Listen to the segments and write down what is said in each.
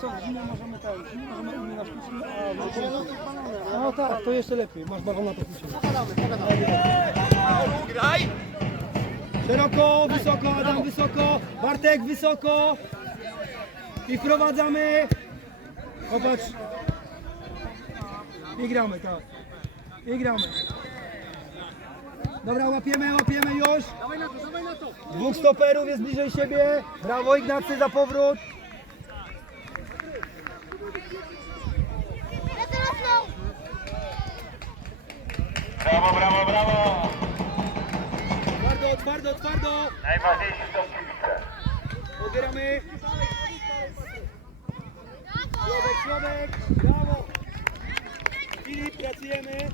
co, w zimę możemy ten, w zimę możemy umieć na sztuczny, a no tak, to jeszcze lepiej, masz balona to Graj! Szeroko, wysoko, Adam wysoko, Bartek wysoko i wprowadzamy. Popatrz. I gramy, tak. I gramy. Dobra, łapiemy, łapiemy już. Dwóch stoperów jest bliżej siebie. Brawo Ignacy za powrót. Brawo, brawo, brawo! Twardo, twardo, twardo. Najważniejsi są kibice. Odbieramy. Środek, środek. Brawo. Filip, pracujemy.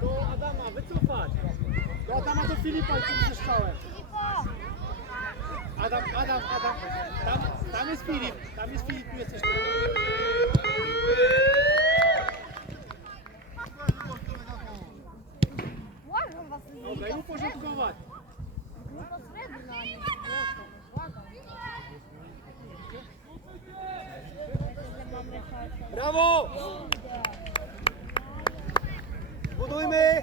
Do Adama, wycofać. Do Adama, do Filipa i tu strzałem. Adam, Adam, Adam. Tam, tam jest Filip, tam jest Filip, tu jesteś. Dobra, i uporządkować. Brawo! Budujmy!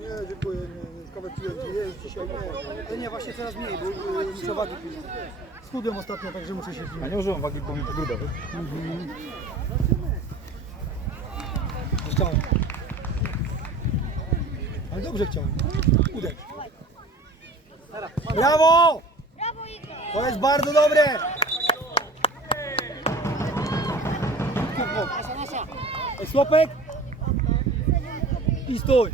Nie, dziękuję, nie, nie, kawę piłem, nie jest dzisiaj, nie. To nie, właśnie coraz mniej, bo y, muszę wagi pić. Schudłem ostatnio, także muszę się A pić. nie użyłem wagi, bo mi gruda, wiesz? Chciałem. Ale dobrze chciałem. Uderz. Brawo! To jest bardzo dobre! Nasza, nasza. Ej, Słupek! I stój!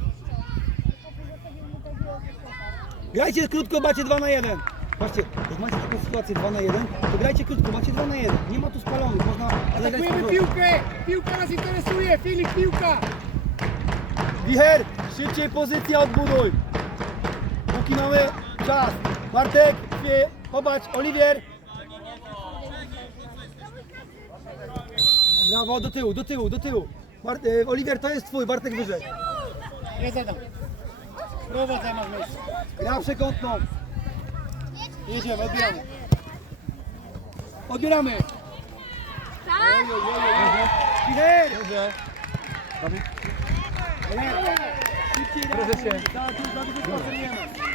Grajcie krótko, macie 2 na 1. Patrzcie, jak macie taką sytuację 2 na 1, to grajcie krótko, macie 2 na 1. Nie ma tu spalonych, można Atakujemy piłkę! Piłka nas interesuje! Filip, piłka! Wicher, szybciej pozycję odbuduj. Póki mamy czas. Bartek, chwie, popatrz, Oliwier. Brawo, do tyłu, do tyłu, do tyłu. Bart, e, Oliwier, to jest twój, Bartek wyżej. Nie zadam. Prowadź masz miejsce. Gra przekątną. Jedziemy, odbieramy. Odbieramy. Wicher. Dobrze. Za dużo.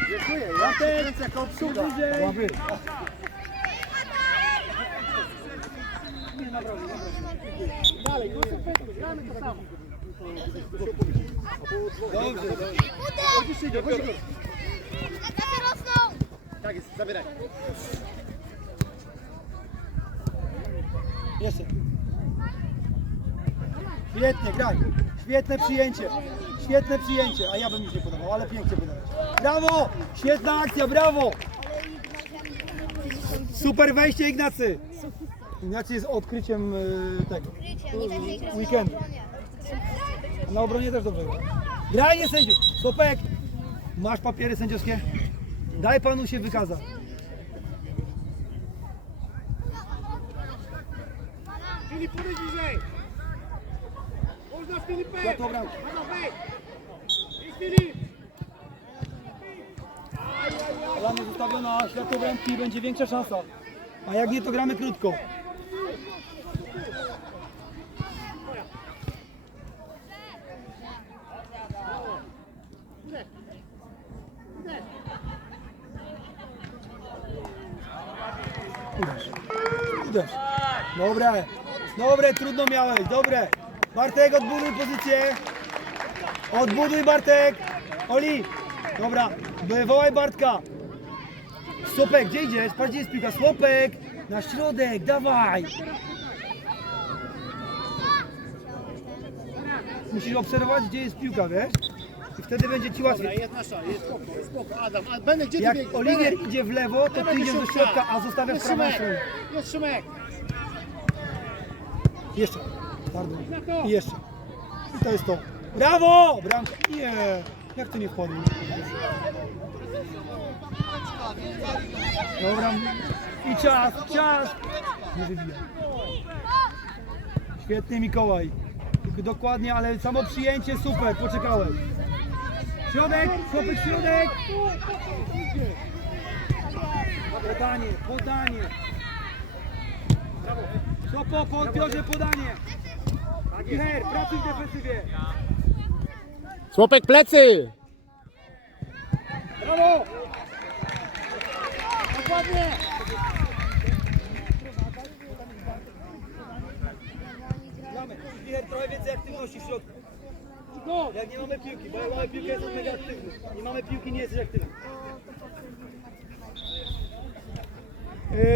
Dziękuję. Bliżej. Ławy. Dalej, gramy to samo. Dobrze, dobrze. Tak jest, zabieraj. Jeszcze. Świetnie, graj. Świetne przyjęcie. Świetne przyjęcie. A ja bym już nie podawał, ale pięknie podałeś. Brawo! Świetna akcja, brawo! Super wejście Ignacy. Ignacy jest odkryciem y, tego weekendu. A na obronie też dobrze gra. Grajnie sędziów. Stopek. Masz papiery sędziowskie? Daj panu się wykazać. Filip, podejdź bliżej. Można bramki. Można wyjść. Idź Filip. Lamy zostawiona, światło bramki, będzie większa szansa. A jak nie, to gramy krótko. Uderz. Dobre. Dobre, trudno miałeś, dobre. Bartek, odbuduj pozycję. Odbuduj Bartek. Oli. Dobra, wywołaj Bartka. Słupek, gdzie idziesz? Patrz, gdzie jest piłka. Słupek, na środek, dawaj. Musisz obserwować, gdzie jest piłka, wiesz? I wtedy będzie ci Dobra, łatwiej. jest nasza, jest spoko, jest spoko. Adam, a Benek, gdzie ty Jak biegniesz? Oliwier Benek, idzie w lewo, to ty Benek idziesz do środka, a zostawiasz Jest prawą Szymek, stronę. Jest Szymek. Jeszcze. Pardon. I jeszcze. I to jest to. Brawo! Bramka. Nie. Jak to nie wpadł? Dobra. I czas, czas. Nie wybija. Świetnie Mikołaj. Dokładnie, ale samo przyjęcie super, poczekałeś. Środek, chłopek środek. Podanie, podanie. Co po, odbiorze podanie. Kicher, pracuj w defensywie. Słopek plecy! Brawo! Dokładnie! Kicher, trochę więcej aktywności w środku. No! Jak nie mamy piłki, bo jak mamy piłkę jesteś mega aktywny. Nie mamy piłki, nie jesteś aktywny.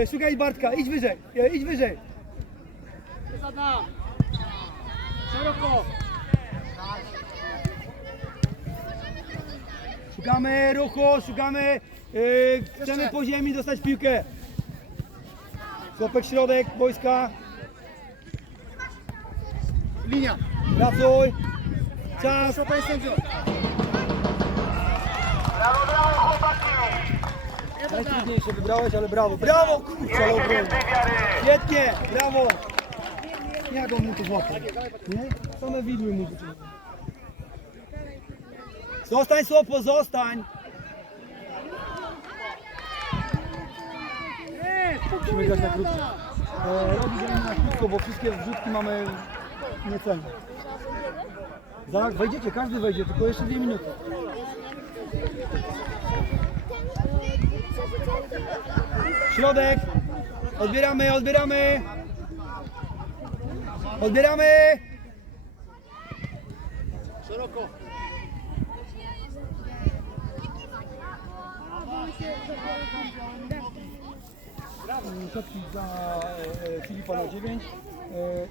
E, szukaj Bartka, idź wyżej, e, idź wyżej. Jest Adam! Szeroko! Szukamy ruchu, szukamy, e, chcemy po ziemi dostać piłkę. Chłopek środek, wojska, Linia! pracuj. Czas. Proszę sędzio! Brawo, brawo, chłopaki! Najtrudniejsze wybrałeś, ale brawo. Brawo, kurczę, ale wiary! Świetnie, brawo. Jak on mu to złapał? Nie? Same widły mu. Zostań Sopo, zostań. Musimy grać na krótko. E, robi granie na krótko, bo wszystkie wrzutki mamy niecelne. Zaraz wejdziecie, każdy wejdzie, tylko jeszcze dwie minuty. Środek. Odbieramy, odbieramy. Odbieramy. Szeroko! Szotki za e, Filipa na 9 e,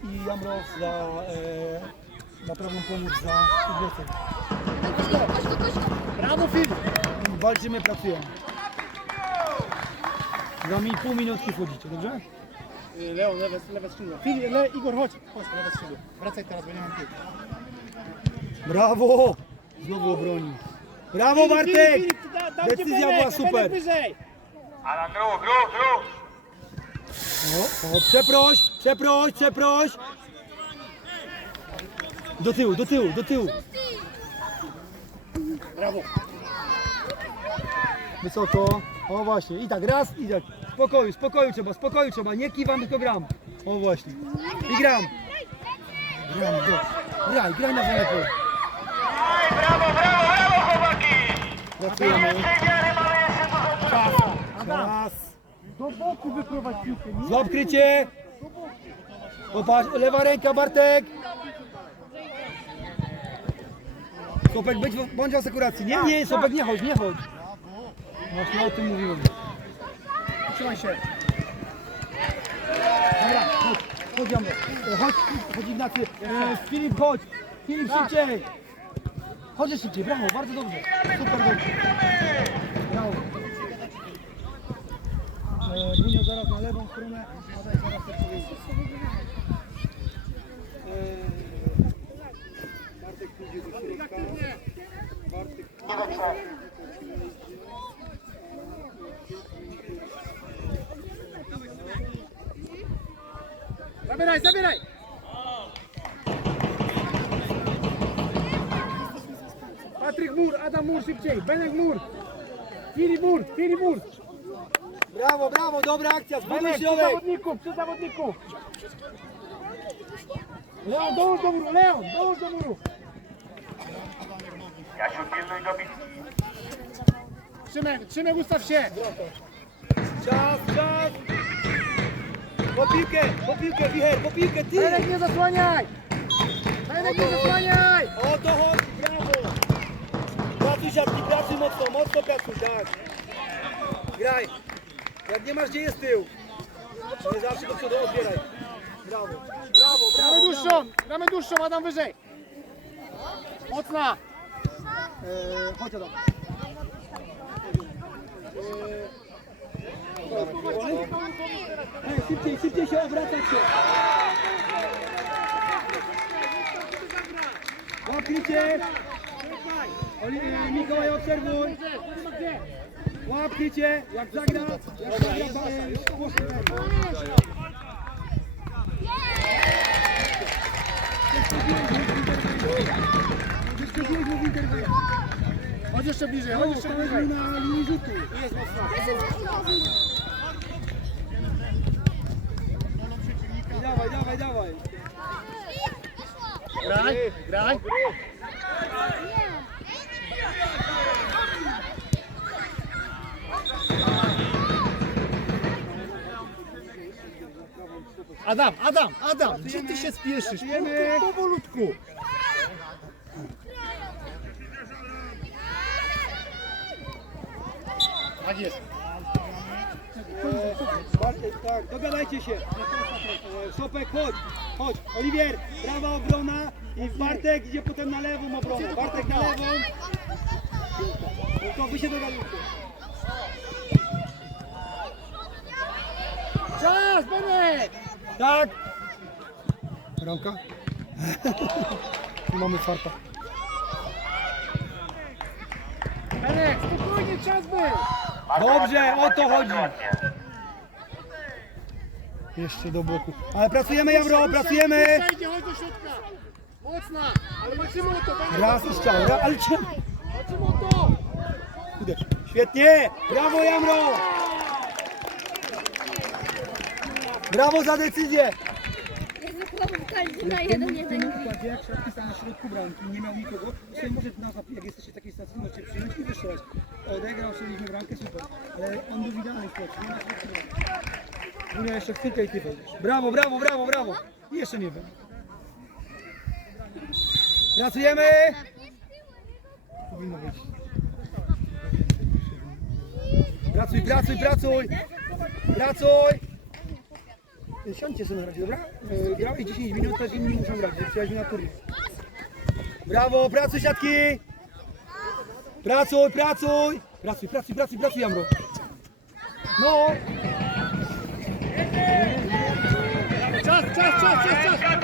i Jamrow za, e, na prawą pomóc za Iglecem. Brawo Filip! Walczymy, pracujemy. Za mi pół minutki wchodzicie, dobrze? Leon, lewe, lewe skrzydło. Filip, le, Igor, chodź! Chodź, lewe skrzydło. Wracaj teraz, bo nie mam piłki. Brawo! Znowu obronił. Brawo Bartek! Decyzja była super. wyżej! Alan, ruch, ruch, ruch! O, o, przeproś, przeproś, przeproś. Do tyłu, do tyłu, do tyłu. Brawo! Wysoko. O właśnie. I tak raz i tak. Spokoju, spokoju trzeba, spokoju trzeba. Nie kiwam, tylko gram. O właśnie. I gram. Gram, go. Graj, graj na wolne pole. Brawo, brawo, brawo, chłopaki! Pracujemy. Czas. Do boku wyprowadź piłkę? Złap krycie. Popatrz, lewa ręka Bartek. Sopek, być, bądź w asekuracji. Nie, nie, Sopek, nie chodź, nie chodź. Właśnie o tym mówiłem. Trzymaj się! Dobra, chodź, chodź. E, Chodź, chodź Ignacy. E, Filip, chodź. Filip, szybciej. Chodź szybciej, brawo, bardzo dobrze. Super dobrze. Brawo. E, Bunio zaraz na lewą stronę, Adaj zaraz tak powiedzieć. E, Bartek pójdzie do środka. Bartek Nie dobrze. Zabieraj, zabieraj! Patryk Mur, Adam Mur szybciej, Benek Mur! Filip Mur, Filip Mur! Brawo, brawo, dobra akcja, zbuduj Benek, przy środek. zawodniku, przy zawodniku! Leon, dołóż do muru, Leon, dołóż do muru! Jasiu, pilnuj dobitki. Trzymek, Trzymek, ustaw się! Czas, czas. Po piłkę, po piłkę, Wicher, po piłkę, ty. Benek, nie zasłaniaj! Benek, nie zasłaniaj! O to chodzi, brawo! Pracuj siatki, pracuj mocno, mocno pracuj, tak. Graj. Jak nie masz gdzie jest tył. Nie zawsze do przodu odbieraj. Brawo, brawo, brawo. Gramy dłuższą, gramy dłuższą, Adam wyżej! Mocna! Eee, chodź Adam. Eee, szybciej, szybciej się obracać się. Oli, e, Mikołaj, obserwuj. Łap krycie, jak zagra, jak zagra, mu w interwencji. Chodź jeszcze bliżej, chodź jeszcze bliżej. na linii rzutu. Jest mocno. Dawaj, dawaj, dawaj. Graj, graj. Adam, Adam, Adam, gdzie ty się spieszysz? Pracujemy. Powolutku. Tak jest. Bartek, tak, dogadajcie się. Sopek, chodź, chodź. Oliwier, prawa obrona i Bartek idzie potem na lewą obronę. Bartek na lewą. Tylko wy się dogadujcie. Czas, Benek! Tak. Ramka. Tu mamy farta. Benek, spokojnie, czas był! Dobrze, o to chodzi. Jeszcze do boku. Ale pracujemy, Jamro, pracujemy. Przejdzie, chodź do środka! Mocna! Ale walczymy o to! Raz i strzał, ra- ale cię... Walczymy o to! Uderz. Świetnie! Brawo, Jamro! Brawo za decyzję! Na jeden, jeden. Układzie, jak środki na środku bramki, nie miał nikogo, sobie może na, jak jesteście w takiej sytuacji, możecie przyjąć i wystrzelać. Odegrał sobie bramkę, super. Ale on był w idealnej sytuacji, nie ma środku bramki. Unia jeszcze chwilkę i ty wejdziesz. Brawo, brawo, brawo, brawo! I jeszcze nie wiem. Pracujemy! Powinno być. Pracuj, pracuj, pracuj! Pracuj! Siądźcie sobie na razie, dobra? E, Grałeś 10 minut, też inni muszą grać, na turniej. Brawo, pracuj siatki! Pracuj, pracuj! Pracuj, pracuj, pracuj, pracuj, Jamro! No! Czas, czas, czas, czas, czas!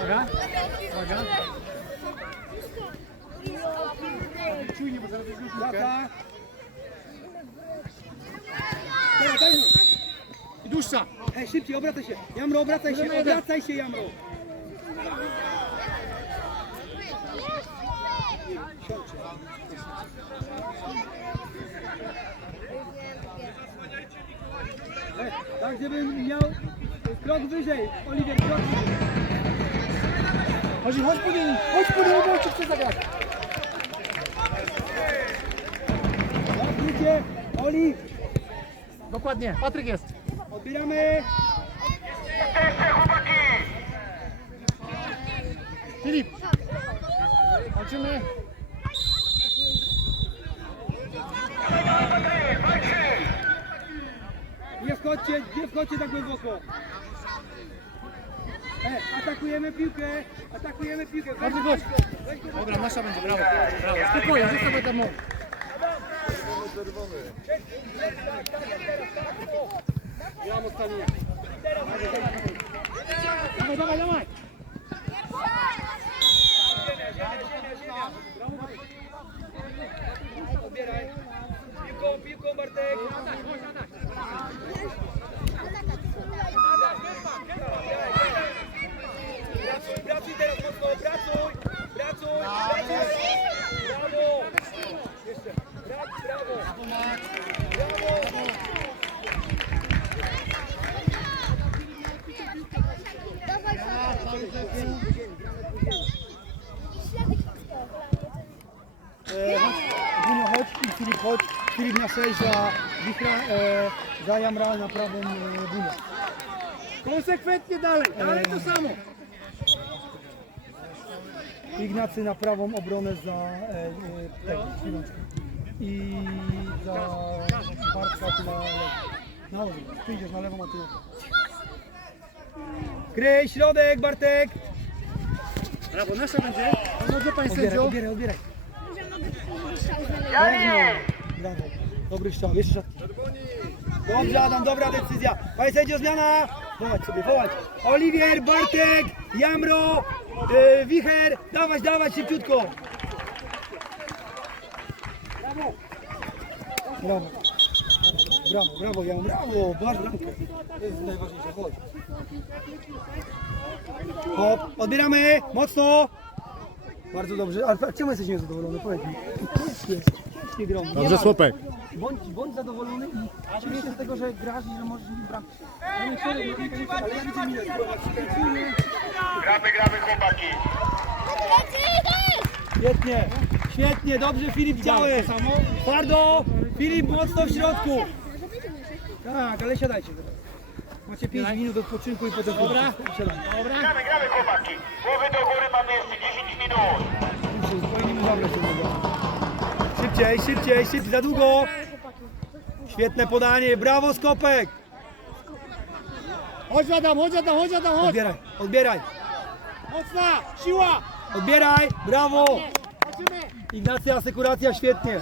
Uwaga, uwaga. Czujnie, bo zaraz jest już Praca! Teraz, daj mu! I dłuższa. Ej, szybciej, obracaj się! Jamro, obracaj się, na obracaj się, Jamro! Siądźcie. Ej, tak, żeby miał krok wyżej. Oliwier, krok wyżej. Chodź, chodź po linii, chodź po linii, bo ci chce zagrać. Odbijcie. Oli, Dokładnie, Patryk jest. odbieramy. Jesteście chłopaki! Filip. Walczymy. Nie wchodźcie tak głęboko. E, atakujemy piłkę, atakujemy piłkę. Weź Bardzo go, chodź. weź go. Dobra, nasza będzie, brawo. brawo. Spokojnie, zostawaj tam mógł. Ja mam ustawienie. Dawaj, dawaj, dawaj. Odbieraj. Piłką, piłką Bartek. Pracuj, pracuj teraz mocno, pracuj, pracuj, pracuj. Brawo. Jeszcze, brawo, brawo. Brawo. E, chodź, i Filip, chodź. Filip na 6 za Wichra, e, za Jamra na prawą e, Gunio. Konsekwentnie dalej, dalej to samo. Ignacy na prawą obronę za e, e, tego. I za Bartka tu na lewą. Na lewą. Ty idziesz na lewą, a ty na prawą. Kryj, środek, Bartek! Brawo, nasza będzie. Panie Odbieraj, sędzio. odbieraj, odbieraj. Brawo. Dobry strzał, jeszcze szatki. Dobrze Adam, dobra decyzja. Panie sędzio, zmiana! Wołać sobie, wołać. Oliwier, Bartek, Jamro, yy, Wicher. Dawać, dawać szybciutko. Brawo. Brawo, brawo, brawo. Masz bramkę. To jest najważniejsze, chodź. Hop, odbieramy, mocno. Bardzo dobrze, ale czemu jesteś niezadowolony? Powiedz mi. Pięknie, pięknie grą. Dobrze, Słopek. Bądź, bądź zadowolony i ciesz się z tego, że grasz i że możesz mi bramkę. Ja nie chcę, ale ja widzę minę. Gramy, gramy chłopaki. Świetnie, świetnie, dobrze Filip działałeś. Twardo, Filip mocno w środku. Tak, ale siadajcie teraz. Macie 5 minut odpoczynku i potem Dobra. siadajcie. Gramy, gramy chłopaki. Głowy do góry mamy jeszcze 10 minut. Powinniśmy zabrać się Szybciej, szybciej, szybciej, za długo. Świetne podanie, brawo Skopek. Chodź Adam, chodź Adam, chodź Adam, chodź! Odbieraj, odbieraj, Mocna, siła! odbieraj, brawo. Ignacja, asekuracja, świetnie.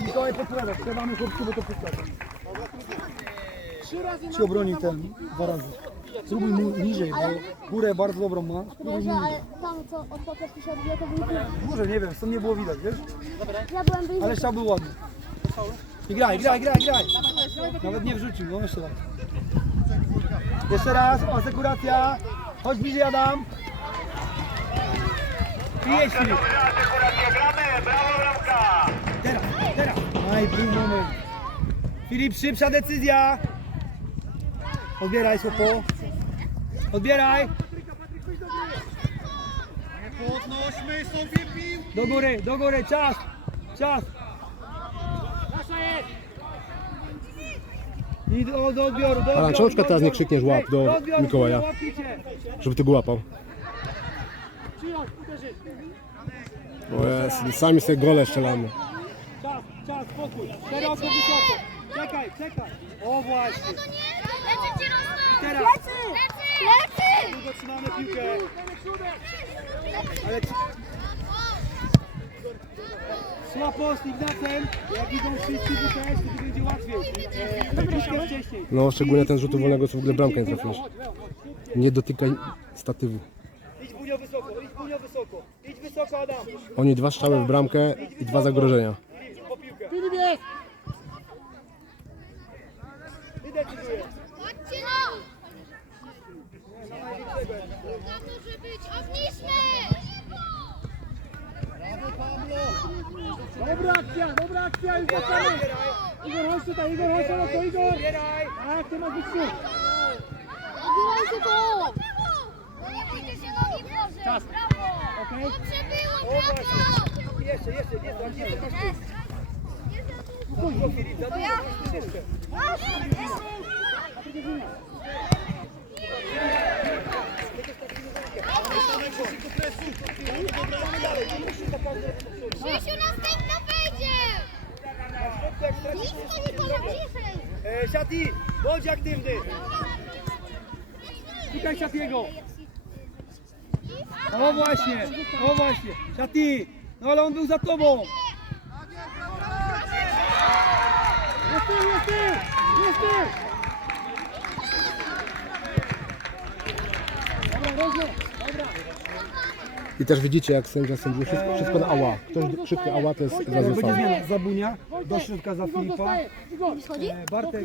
Mikołaj podpowiada, trzebamy chłopcu, bo to podpowiada. Się obroni ten dwa razy. Spróbuj mu niżej, bo górę bardzo dobrą ma. Dobrze, ale tam co od początku się odbija, to był. Może nie wiem, stąd nie było widać, wiesz? Ja byłem bliżej. Ale szał był ładny. I graj, graj, graj, graj. Nawet nie wrzucił, no jeszcze raz. Jeszcze raz, asekuracja. Chodź bliżej Adam. I jedź Filip. Dobrze, asekuracja, gramy. Brawo, bramka. Teraz, teraz. Aj, był moment. Filip, szybsza decyzja. Odbieraj, Słopo. Odbieraj. Podnośmy sobie pił! Do góry, do góry, czas. Czas. Nasza jest! I do, do odbioru, do odbioru. Alan, czemu przykład do teraz nie odbioru. krzykniesz łap do odbioru, Mikołaja? Żeby ty go łapał. Przyjąć, uderzyć! O jest, sami sobie gole strzelamy. Czas, czas, spokój. Szeroko, wysoko. Czekaj, czekaj. O właśnie. Teraz. Lecy! Długo trzymamy piłkę. Ale słabo z Ignacem. Jak idą wszyscy w UKS, to będzie łatwiej. E, troszkę wcześniej. No, szczególnie ten rzut wolnego, co w ogóle bramkę nie trafiłeś. Nie dotykaj statywu. Idź Bunio wysoko, idź Bunio wysoko. Idź wysoko Adam. Oni dwa strzały w bramkę i dwa zagrożenia. Filip, po piłkę. Filip jest! Ty decydujesz. Chodźcie no! To może być, obniżmy! Dobra akcja, dobra akcja i zaczynamy! Igor, chodź tutaj, Igor, chodź no to Igor! Tak, ty masz być tu! Odbierajcie to! No nie bójcie się nogi, proszę! Czas. Brawo! Okej? Dobrze było, brawo! Jeszcze, jeszcze, nie, tak, nie, długo, masz ścieżkę. Krzysiu, następna wejdzie! Nisko, Nikola, bliżej! E, Siati, bądź aktywny. Szukaj Siatiego. O właśnie, o właśnie. Siati, no ale on był za tobą. Jest tył, jest tył! Jest tył! Dobra, dobra! I też widzicie, jak sędzia sędziuje wszystko, wszystko na ała. Ktoś krzyczy ała, to jest od razu Będzie faul. zmiana za Bunia, do środka za Filipa. E, Bartek,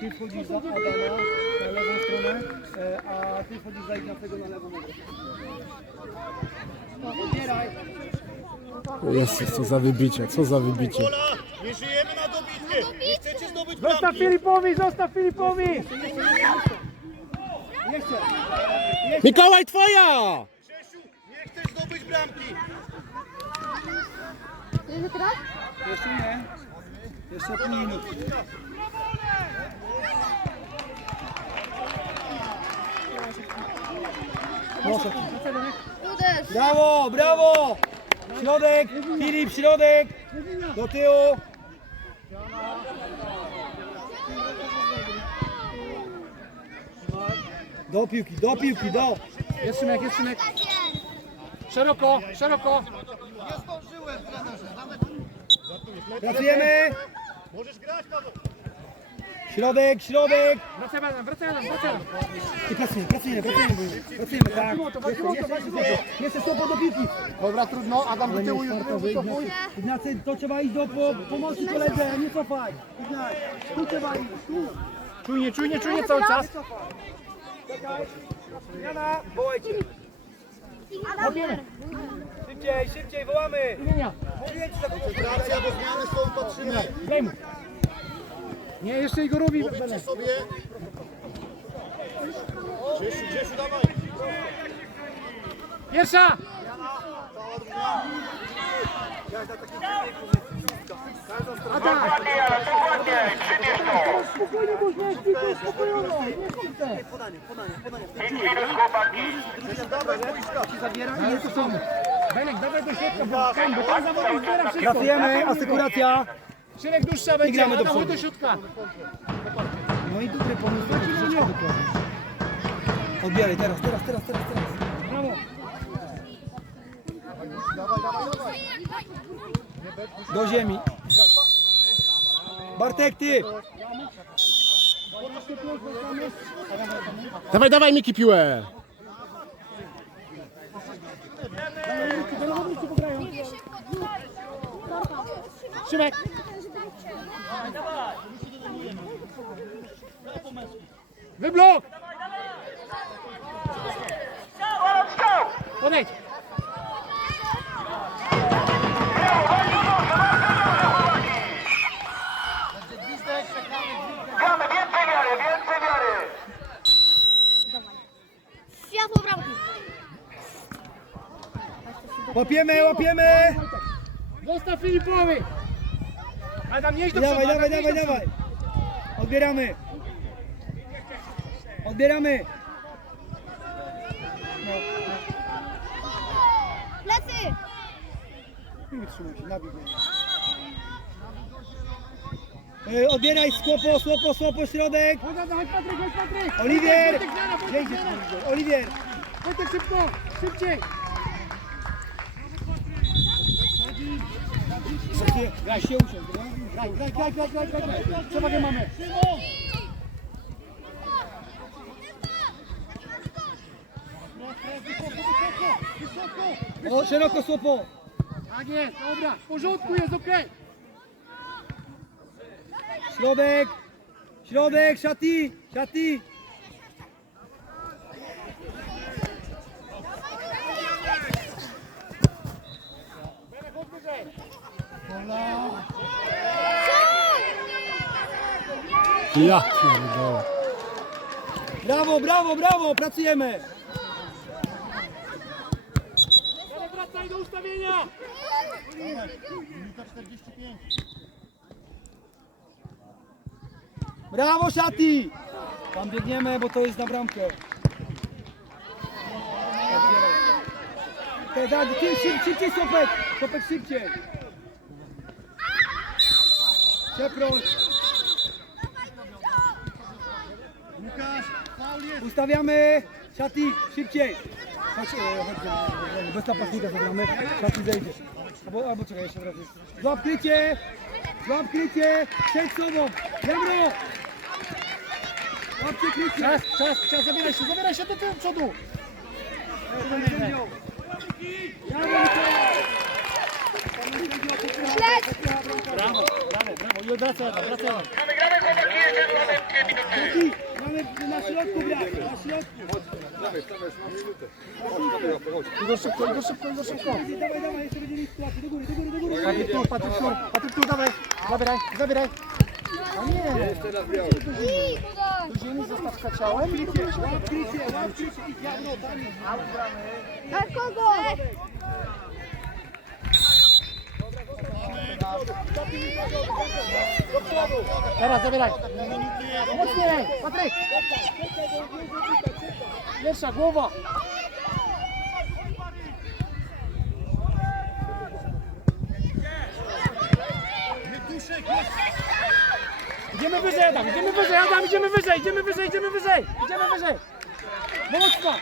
ty wchodzisz za Adama na lewą stronę, e, a ty wchodzisz za Ignacego na lewą nogę. Odbieraj. Jezus, co za wybicie, co za wybicie. Nie żyjemy na dobitkę. Nie chcecie zdobyć Zostaw Filipowi, zostaw Filipowi! Jeszcze. Mikołaj, twoja! Grzesiu, nie chcesz zdobyć bramki. Jeszcze teraz? Jeszcze nie. Jeszcze pół minut. Proszę. Uderz! Brawo, brawo! Środek, Filip, środek! Do tyłu! Do piłki, do piłki, do! Jest Szymek, jest Szymek! Szeroko, szeroko! Pracujemy! Możesz grać, Paweł. Środek, środek. Wracaj Adam, wracaj Adam, wracaj Adam. I pracujemy, pracujemy, pracujemy. Pracujemy, tak. Jeszcze, jeszcze, jeszcze, jeszcze stopa do piłki. Dobra, trudno, Adam do tyłu już Startowy, Ignacy. Ignacy, to trzeba iść do po, pomocy koledze, nie cofaj. Ignacy, tu trzeba iść, tu. Czujnie, czujnie, czujnie cały czas. Czekaj. Jana, wołajcie. Łapiemy. Szybciej, szybciej, wołamy. Imienia. Mówię ci za Racja do zmiany, z tą patrzymy. Daj mu. Nie, jeszcze Igorowi. Benek. sobie. Grzesiu, Grzesiu, dawaj. Pierwsza. Adam. Dokładnie, ale dokładnie. Przybierz to. Spokojnie, nie jest tylko spokojnie. Nie kłócę. Podanie, podanie, podanie. Pięć minut, chłopaki. Ci zabiera i jest to samo. Benek, dawaj do środka, bo tam, bo tam zawodnik zbiera wszystko. Pracujemy, asykuracja. Szybek dłuższa będzie, gramy do przodu. do środka. No i dobry pomysł, to troszeczkę dokładnie. Odbieraj, teraz, teraz, teraz, teraz, teraz. Brawo. Do ziemi. Bartek, ty. Dawaj, dawaj Miki piłę! Szybek. Wyblok. Podejdź. Gramy, więcej wiary, więcej wiary. Światło bramki. Łapiemy, łapiemy. Zostaw Filipowi. Adam, nie idź do przodu. Dawaj, Adam, dawaj, dawaj, przodu. Odbieramy. Odbieramy. Plecy. Nie trzymaj się, nabij go. E, Odbieraj, słopo, słopo, słopo, środek. Chodź, Adam, chodź Patryk, chodź Patryk. Oliwier. Gdzie idziesz. Oliwier? Wojtek, szybko, szybciej. Pracuje- Graj się usiądź? Graj, graj, graj, graj, graj, graj, graj. Przewagę mamy. O, szeroko, słopo. Tak jest, dobra, w porządku jest, okej. Środek. Środek, szati, szati. Ja pierdolę. Brawo, brawo, brawo, pracujemy. Jarek, wracaj do ustawienia. Brawo, szati. Tam biegniemy, bo to jest na bramkę. Te, da, ty, szyb, szybciej, Sopek. Sopek, szybciej. Przeproś. Ustawiamy. Szati, szybciej. Chodź, e, chodź, e, bez napastnika zagramy. Szati zejdzie. Albo, albo czekaj, jeszcze raz. Złap krycie. Złap krycie. Przed sobą. Jabro. Łapcie krycie. Czas, czas, czas, zabieraj się, zabieraj się do tyłu, przodu. Brawo, brawo, brawo. I odwracaj, Adam, wracaj. Adam. Gramy, chłopaki, jeszcze ładne dwie minuty. Szati, Mamy na środku grać. Na środku. Igor szybko, Igor szybko, Igor szybko. Dawaj, dawaj, jeszcze będzie mieć pracy. Do góry, do góry, do góry. Patryk tu, Patryk tu, Patryk tu, dawaj. Zabieraj, zabieraj. A nie. I podaj. Do ziemi zostaw kaciałem. Łap krycie, łap krycie. I Jabro, tam. Na kogo? Teraz zabieraj. Mocniej, Patryk. Pierwsza głowa. Idziemy wyżej, Adam, idziemy wyżej, Adam, idziemy wyżej, idziemy wyżej, idziemy wyżej, idziemy wyżej. Mocno.